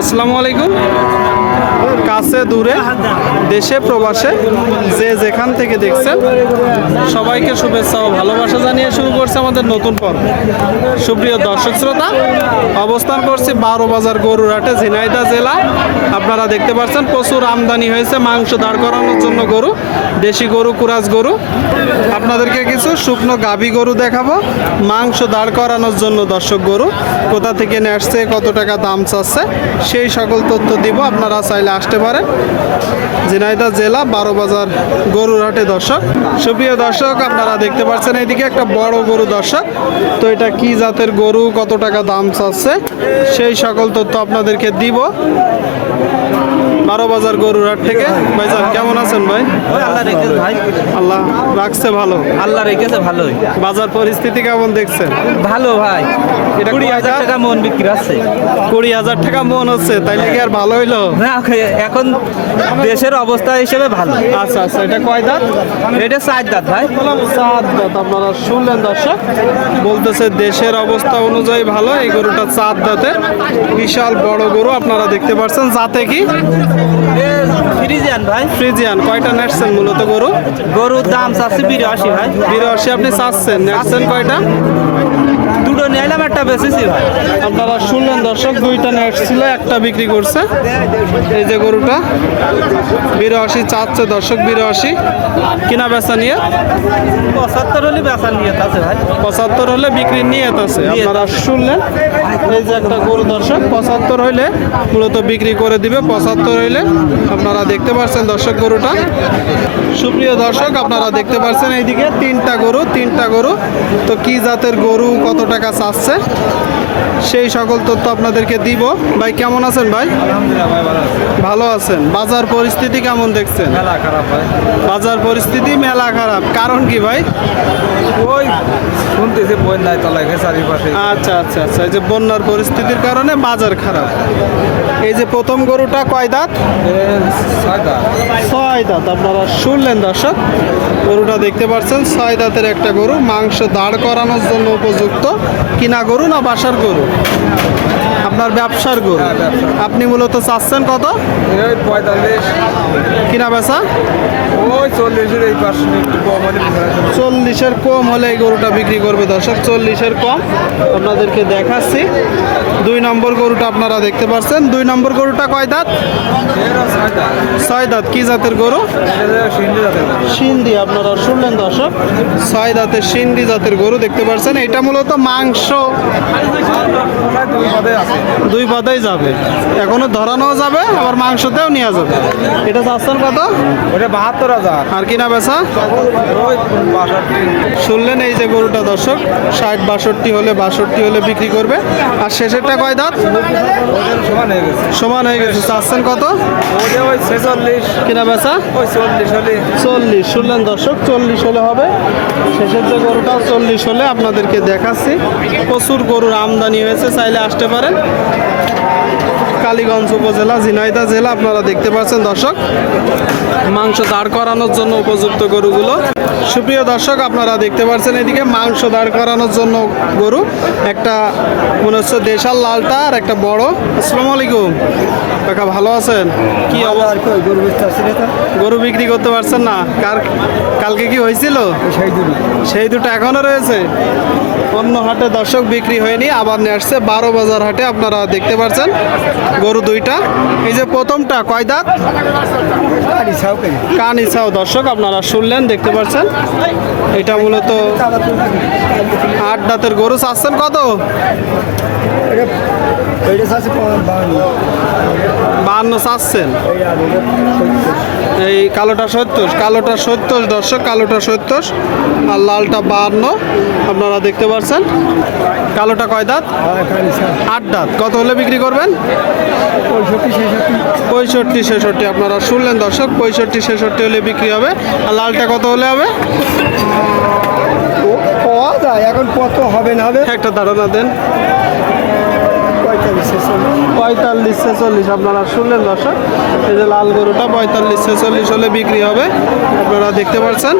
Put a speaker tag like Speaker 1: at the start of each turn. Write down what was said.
Speaker 1: আসসালামু আলাইকুম। কাছে, দূরে, দেশে, প্রবাসে, যে যেখান থেকে দেখছেন, সবাইকে শুভেচ্ছা ও ভালোবাসা জানিয়ে শুরু করছে আমাদের নতুন পর্ব। সুপ্রিয় দর্শক শ্রোতা, অবস্থান করছি বারো বাজার গরুরহাটে ঝিনাইদা জেলা। আপনারা দেখতে পাচ্ছেন, প্রচুর আমদানি হয়েছে, মাংস দাঁড় করানোর জন্য গরু, দেশি গরু কুরাজ গরু। আপনাদেরকে কিছু শুকনো গাভী গরু দেখাবো, মাংস দাঁড় করানোর জন্য দর্শক গরু, কোথা থেকে নিয়ে আসছে, কত টাকা দাম চাচ্ছে, সেই সকল তথ্য দিব। আপনারা চাইলে আসতে পারেন ঝিনাইদহ জেলা বারো বাজার গরুর হাটে দর্শক। সুপ্রিয় দর্শক, আপনারা দেখতে পাচ্ছেন এইদিকে একটা বড় গরু দর্শক। তো এটা কি জাতের গরু, কত টাকা দাম চাচ্ছে, সেই সকল তথ্য আপনাদেরকে দিব। বারো বাজার গরুর হাট থেকে। ভাইজান কেমন আছেন ভাই?
Speaker 2: আল্লাহ রেখেছে ভাই।
Speaker 1: আল্লাহ রাখছে ভালো।
Speaker 2: আল্লাহ রেখেছে ভালোই।
Speaker 1: বাজার পরিস্থিতি কেমন দেখছেন?
Speaker 2: ভালো ভাই।
Speaker 1: এটা
Speaker 2: কুড়ি হাজার? টাকা? মন বিক্রি আছে
Speaker 1: কুড়ি হাজার টাকা মন হচ্ছে তাইলে কি আর ভালো হইল?
Speaker 2: না এখন দেশের অবস্থা হিসেবে ভালো।
Speaker 1: আচ্ছা আচ্ছা এটা কয় দাঁত?
Speaker 2: এটা চার দাঁত ভাই।
Speaker 1: চাঁদ দাঁত আপনারা শুনলেন দর্শক। বলতেছে দেশের অবস্থা অনুযায়ী ভালো এই গরুটা চাঁদ দাঁতের। বিশাল বড় গরু আপনারা দেখতে পাচ্ছেন যাতে কি
Speaker 2: ফ্রিজিয়ান ভাই?
Speaker 1: ফ্রিজিয়ান কয়টা নেটছেন মূলত গরু?
Speaker 2: গরুর দাম চাচ্ছে বিরাশি ভাই।
Speaker 1: বিরাশি আপনি চাচ্ছেন নেটছেন কয়টা?
Speaker 2: দুটো নিলাম একটা বেচেছি ভাই।
Speaker 1: আপনারা শুনলেন দর্শক দুইটা নেট ছিল একটা বিক্রি করছে। এই যে গরুটা বিরাশি চাচ্ছে দর্শক বিরাশি। কিনা বেচা নিয়ে?
Speaker 2: পঁচাত্তর হলে বেচার নিয়ে আছে ভাই।
Speaker 1: পঁচাত্তর হলে বিক্রি নিয়ে আছে আপনারা শুনলেন? এই যে একটা গরু দর্শক পঁচাত্তর হইলে মূলত বিক্রি করে দিবে। পঁচাত্তর হইলে আপনারা দেখতে পাচ্ছেন দর্শক গরুটা। সুপ্রিয় দর্শক আপনারা দেখতে পাচ্ছেন এইদিকে তিনটা গরু তিনটা গরু। তো কি জাতের গরু কত টাকা চাচ্ছে সেই সকল তথ্য আপনাদেরকে দিব। ভাই কেমন আছেন ভাই?
Speaker 2: ভালো
Speaker 1: আছেন। বাজার পরিস্থিতি কেমন দেখছেন?
Speaker 2: মেলা খারাপ ভাই।
Speaker 1: বাজার পরিস্থিতি মেলা খারাপ। কারণ কি ভাই?
Speaker 2: ওই শুনতেছি বন্যায় তলায় গেছে চারিপাশে।
Speaker 1: আচ্ছা আচ্ছা আচ্ছা। এই যে বন্যার পরিস্থিতির কারণে বাজার খারাপ। এই যে প্রথম গরুটা কয় দাঁত।
Speaker 2: ছয় দাঁত।
Speaker 1: আপনারা শুনলেন দর্শক? গরুটা দেখতে পাচ্ছেন ছয় দাঁতের একটা গরু। মাংস দাঁড় করানোর জন্য উপযুক্ত। কিনা গরু না বাসার গরু আপনার ব্যবসার গরু?
Speaker 2: হ্যাঁ,
Speaker 1: আপনি মূলত চাচ্ছেন কত?
Speaker 2: পঁয়তাল্লিশ।
Speaker 1: কিনা বেচা?
Speaker 2: ওই চল্লিশের এই হলে
Speaker 1: চল্লিশের কম হলে এই গরুটা বিক্রি করবে দর্শক চল্লিশের কম। আপনাদেরকে দেখাচ্ছি। দুই নম্বর গরুটা আপনারা দেখতে পাচ্ছেন। দুই নম্বর গরুটা কয় দাঁত?
Speaker 2: ছয় দাঁত।
Speaker 1: কি জাতের গরু?
Speaker 2: সিন্ধি
Speaker 1: আপনারা শুনলেন দর্শক? ছয় দাঁতের সিন্ধি জাতের গরু দেখতে পাচ্ছেন। এটা মূলত মাংস।
Speaker 2: আছে
Speaker 1: দুই পদেই যাবে। এখনও ধরানো যাবে আবার মাংসতেও নেওয়া যাবে। এটা চাচ্ছেন কত?
Speaker 2: ওটা বাহাত্তর হাজার।
Speaker 1: আর কিনা বেচা? শুনলেন এই যে গরুটা দর্শক? ষাট বাষট্টি হলে বাষট্টি হলে বিক্রি করবে। আর শেষেরটা কয় দাঁত?
Speaker 2: সমান হয়ে গেছে।
Speaker 1: সমান হয়ে গেছে। চাচ্ছেন কত?
Speaker 2: ওই ছেচল্লিশ।
Speaker 1: কিনা বেচা?
Speaker 2: ওই চল্লিশ হলে।
Speaker 1: চল্লিশ। শুনলেন দর্শক চল্লিশ হলে হবে। শেষের যে গরুটা চল্লিশ হলে আপনাদেরকে দেখাচ্ছি। প্রচুর গরুর আমদানি হয়েছে চাইলে আসতে পারেন কালীগঞ্জ উপজেলা ঝিনাইদা জেলা আপনারা দেখতে পাচ্ছেন দর্শক মাংস দাঁড় করানোর জন্য উপযুক্ত গরুগুলো। সুপ্রিয় দর্শক আপনারা দেখতে পাচ্ছেন এদিকে মাংস দাঁড় করানোর জন্য গরু। একটা মনে হচ্ছে দেশাল লালটা আর একটা বড়। আসসালামু আলাইকুম। কাকা ভালো আছেন? কি
Speaker 2: গরু
Speaker 1: বিক্রি করতে পারছেন না? কার কালকে কি হয়েছিল?
Speaker 2: সেই দুটো।
Speaker 1: সেই দুটো এখনও রয়েছে? অন্য হাটে দর্শক বিক্রি হয়নি আবার নিয়ে আসছে। বারো বাজার হাটে আপনারা দেখতে পাচ্ছেন গরু দুইটা। এই যে প্রথমটা কয় দাঁত? কান ইসাও দর্শক, আপনারা শুনলেন, দেখতে পাচ্ছেন। এটা মূলত আট দাঁতের গরু। চাচ্ছেন কত? চাচ্ছেন? এই কালোটা সত্তর কালোটা সত্তর দর্শক কালোটা সত্তর আর লালটা বাহান্ন আপনারা দেখতে পাচ্ছেন কালোটা কয় দাঁত? আট দাঁত। কত হলে বিক্রি করবেন? পঁয়ষট্টি ছেষট্টি। আপনারা শুনলেন দর্শক পঁয়ষট্টি ছেষট্টি হলে বিক্রি হবে। আর লালটা কত হলে হবে?
Speaker 3: এখন কত হবে না হবে?
Speaker 1: একটা ধারণা দেন। পঁয়তাল্লিশ ছেচল্লিশ, আপনারা শুনলেন দর্শক? এই যে লাল গরুটা পঁয়তাল্লিশ, ছেচল্লিশ হলে বিক্রি হবে। আপনারা দেখতে পাচ্ছেন।